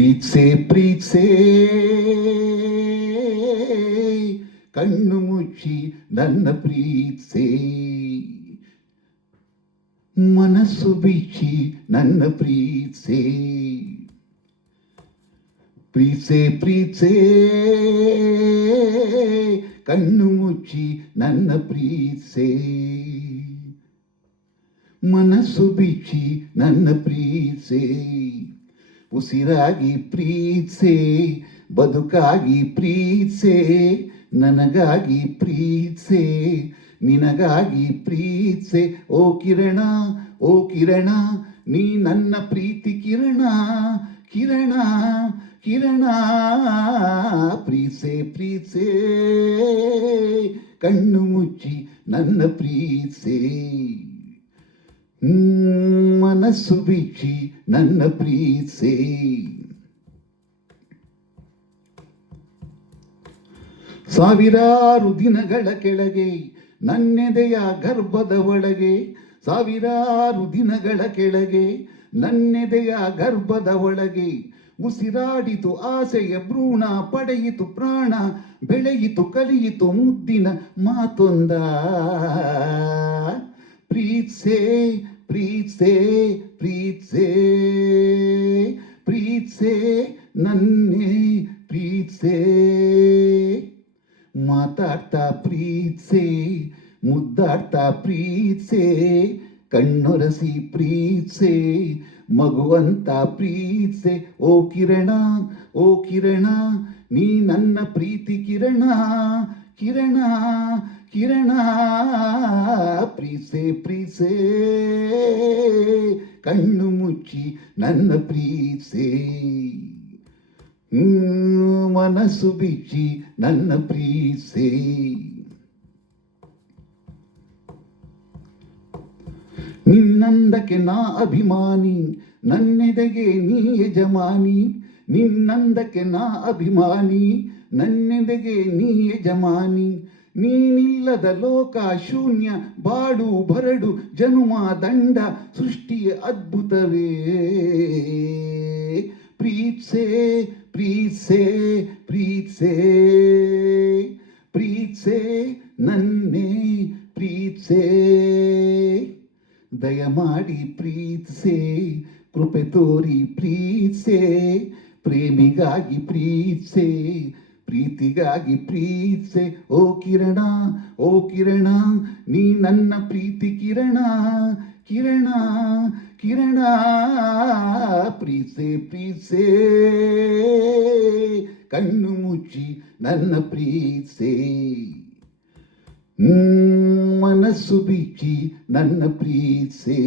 ಪ್ರೀತ್ಸೆ ಪ್ರೀತ್ಸೆ ಕಣ್ಣು ಮುಚ್ಚಿ ನನ್ನ ಪ್ರೀತ್ಸೆ, ಮನಸ್ಸು ಬಿಚ್ಚಿ ನನ್ನ ಪ್ರೀತ್ಸೆ. ಪ್ರೀತ್ಸೆ ಪ್ರೀತ್ಸೆ ಕಣ್ಣು ಮುಚ್ಚಿ ನನ್ನ ಪ್ರೀತ್ಸೆ, ಮನಸ್ಸು ಬಿಚ್ಚಿ ನನ್ನ ಪ್ರೀತ್ಸೆ. ಉಸಿರಾಗಿ ಪ್ರೀತ್ಸೆ, ಬದುಕಾಗಿ ಪ್ರೀತ್ಸೆ, ನನಗಾಗಿ ಪ್ರೀತ್ಸೆ, ನಿನಗಾಗಿ ಪ್ರೀತ್ಸೆ. ಓ ಕಿರಣ, ಓ ಕಿರಣ, ನೀ ನನ್ನ ಪ್ರೀತಿ ಕಿರಣ, ಕಿರಣ ಕಿರಣ. ಪ್ರೀತ್ಸೆ ಪ್ರೀತ್ಸೆ ಕಣ್ಣು ಮುಚ್ಚಿ ನನ್ನ ಪ್ರೀತ್ಸೆ, ಮನಸ್ಸು ಬಿಚ್ಚಿ ನನ್ನ ಪ್ರೀತ್ಸೆ. ಸಾವಿರಾರು ದಿನಗಳ ಕೆಳಗೆ ನನ್ನೆದೆಯ ಗರ್ಭದ ಒಳಗೆ, ಸಾವಿರಾರು ದಿನಗಳ ಕೆಳಗೆ ನನ್ನೆದೆಯ ಗರ್ಭದ ಒಳಗೆ ಉಸಿರಾಡಿತು ಆಸೆಯ ಭ್ರೂಣ, ಪಡೆಯಿತು ಪ್ರಾಣ, ಬೆಳೆಯಿತು ಕಲಿಯಿತು ಮುದ್ದಿನ ಮಾತೊಂದ. ಪ್ರೀತ್ಸೆ ಪ್ರೀತ್ಸೆ ಪ್ರೀತ್ಸೆ ಪ್ರೀತ್ಸೆ ನನ್ನೇ ಪ್ರೀತ್ಸೆ. ಮಾತಾಡ್ತಾ ಪ್ರೀತ್ಸೆ, ಮುದ್ದಾಡ್ತಾ ಪ್ರೀತ್ಸೆ, ಕಣ್ಣೊರಸಿ ಪ್ರೀತ್ಸೆ, ಮಗುವಂತ ಪ್ರೀತ್ಸೆ. ಓ ಕಿರಣ, ಓ ಕಿರಣ, ನೀ ನನ್ನ ಪ್ರೀತಿ ಕಿರಣ, ಕಿರಣ ಕಿರಣ. ಪ್ರೀತ್ಸೆ ಪ್ರೀತ್ಸೆ ಕಣ್ಣು ಮುಚ್ಚಿ ನನ್ನ ಪ್ರೀತ್ಸೆ, ಮನಸ್ಸು ಬಿಚ್ಚಿ ನನ್ನ ಪ್ರೀತ್ಸೆ. ನಿನ್ನಂದಕ್ಕೆ ನಾ ಅಭಿಮಾನಿ, ನನ್ನೆದೆಗೆ ನೀ ಯಜಮಾನಿ. ನಿನ್ನಂದಕ್ಕೆ ನಾ ಅಭಿಮಾನಿ, ನನ್ನೆದೆಗೆ ನೀ ಯಜಮಾನಿ. ನೀನಿಲ್ಲದ ಲೋಕ ಶೂನ್ಯ, ಬಾಡು ಬರಡು ಜನುಮ ದಂಡ, ಸೃಷ್ಟಿಯ ಅದ್ಭುತವೇ. ಪ್ರೀತ್ಸೆ ಪ್ರೀತ್ಸೆ ಪ್ರೀತ್ಸೆ ಪ್ರೀತ್ಸೆ ನನ್ನೇ ಪ್ರೀತ್ಸೆ. ದಯಮಾಡಿ ಪ್ರೀತ್ಸೆ, ಕೃಪೆ ತೋರಿ ಪ್ರೀತ್ಸೆ, ಪ್ರೇಮಿಗಾಗಿ ಪ್ರೀತ್ಸೆ, ಪ್ರೀತಿಗಾಗಿ ಪ್ರೀತ್ಸೆ. ಓ ಕಿರಣ, ಓ ಕಿರಣ, ನೀ ನನ್ನ ಪ್ರೀತಿ ಕಿರಣ, ಕಿರಣ ಕಿರಣ. ಪ್ರೀತ್ಸೆ ಪ್ರೀತ್ಸೆ ಕಣ್ಣು ಮುಚ್ಚಿ ನನ್ನ ಪ್ರೀತ್ಸೆ, ಮನಸ್ಸು ಬಿಚ್ಚಿ ನನ್ನ ಪ್ರೀತ್ಸೆ.